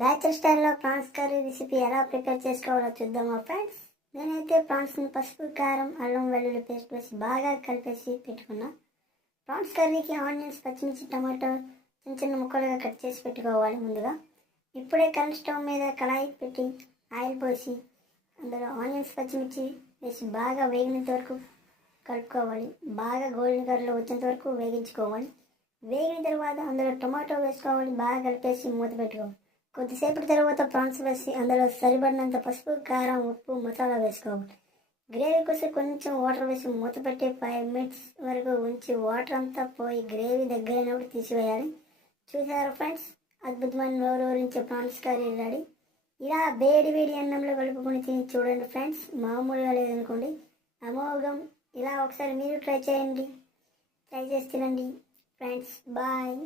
Bachelor స్టైల్లో prawns curry recipe ఎలా prepare చేసుకోవాలో చూద్దామా ఫ్రెండ్స్. నేనైతే ప్రాన్స్ని పసుపు, కారం, అల్లం వెల్లుల్లి పేస్ట్ వేసి బాగా కలిపేసి పెట్టుకున్నా. ప్రాన్స్ కర్రీకి ఆనియన్స్, పచ్చిమిర్చి, టమాటో చిన్న చిన్న ముక్కలుగా కట్ చేసి పెట్టుకోవాలి ముందుగా. ఇప్పుడే కరెంట్ స్టవ్ మీద కళాయి పెట్టి ఆయిల్ పోసి అందులో ఆనియన్స్, పచ్చిమిర్చి వేసి బాగా వేగినంత వరకు కలుపుకోవాలి. బాగా గోల్డెన్ కలర్లో వచ్చేంత వరకు వేగించుకోవాలి. వేగిన తర్వాత అందులో టొమాటో వేసుకోవాలి. బాగా కలిపేసి మూత పెట్టుకోవాలి. కొద్దిసేపటి తర్వాత ప్రాన్స్ వేసి అందులో సరిపడినంత పసుపు, కారం, ఉప్పు, మసాలా వేసుకోవాలి. గ్రేవీ కోసం కొంచెం వాటర్ వేసి మూత పెట్టి 5 మినిట్స్ వరకు ఉంచి వాటర్ అంతా పోయి గ్రేవీ దగ్గరైనప్పుడు తీసివేయాలి. చూసారా ఫ్రెండ్స్, అద్భుతమైన నోరూరించే ప్రాన్స్ కర్రీ రెడీ. ఇలా వేడి వేడి అన్నంలో కలుపుకొని తిని చూడండి ఫ్రెండ్స్, మామూలుగా లేదనుకోండి, అమోఘం. ఇలా ఒకసారి మీరు ట్రై చేయండి, ట్రై చేసి తినండి ఫ్రెండ్స్. బాయ్.